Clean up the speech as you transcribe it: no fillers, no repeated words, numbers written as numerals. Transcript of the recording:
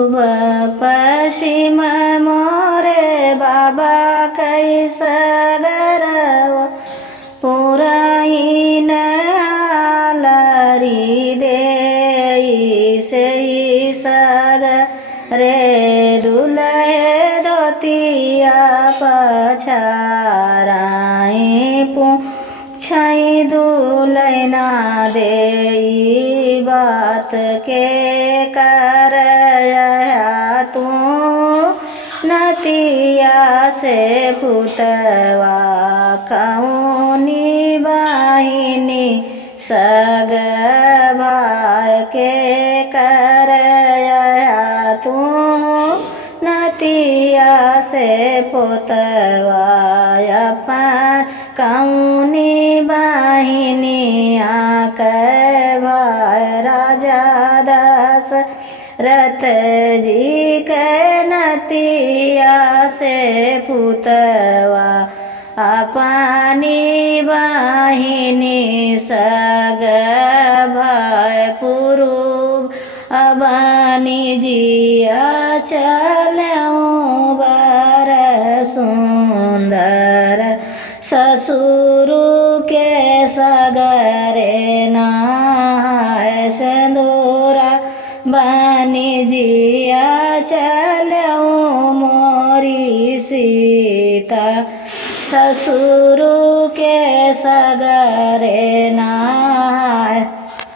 पूर्व पश्चिम मोरे बाबा कैसगरव पुराइन आलरी दे से सग रे दुलहे दोतिया पछाराई पूछई दुलैना दे बात के कर तू नतिया से पुतवा कौनी बाहिनी सग भाई के कर तू नतिया से पुतवा अपन कौनी बाहिनी भाई राजा दशरथ जी के नतिया से पुतवा अपनी बाहिनी सग भाई पूर्व अबानी जिया चलऊँ बर सुंदर ससुर के सगरे नहाय सिंदूरा बानी जिया चलऊँ मोरी सीता ससुर के सगरे नहाय